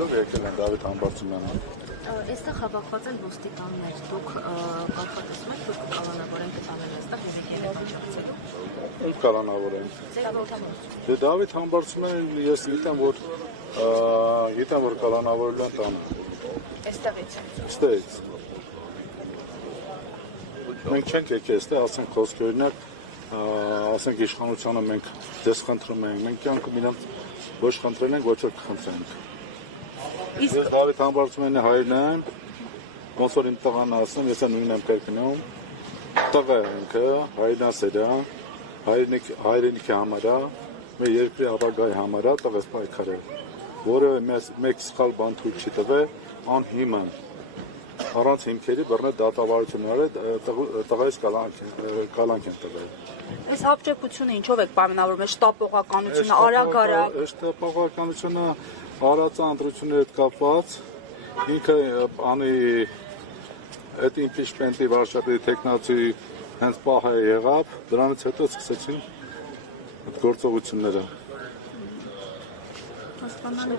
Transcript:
Գնալով եկել են Դավիթ Համբարձումյանը։ Այստեղ հավաքված են ոստիկաններ, դուք կանխատեսում եք, որ կկալանավորեն կտանեն այստեղ իրեք երեխաչացելու։ Ում կալանավորեն։ Դե Դավիթ Համբարձումյանը ես գիտեմ, որ կալանավորել են տանը։ Այստեղից։ Այստեղից։ Մենք չենք եկել այստեղ, ասենք խոսքի օրինակ, ասենք իշխանությանը մենք դες խնդրում ենք, մենք կյանքը իրանց ոչ խնդրել ենք, ոչ որ կխնդրենք։ Ես Դավիթ Համբարձումյանի հայրն եմ, ոնց որ իմ տղան ասում, ես նույնն եմ կրկնում, տղա ինքը, հայրենասեր է, հայրենիքի համար է, մեր երկրի ապագայի համար է, տղես պայքար է, որը մեկ սխալ բան թույլ չի տվել, անհիմն, առանց հիմքերի բռնել դատավարությունները տղայից կալանք են տվել։ Այս հապճեպությունը ինչով եք պայմանավորում, այս շտապողականությունը, արագ-արագ։ Այս շտապողականությունը արածը ընտրությունների հետ կապված, ինքը անի այդ իմպիչմենտի վարչապետի տեխնացի հենց պահը եղավ, դրանից հետո սկսեցին այդ գործողությունները։ Հասկանալի։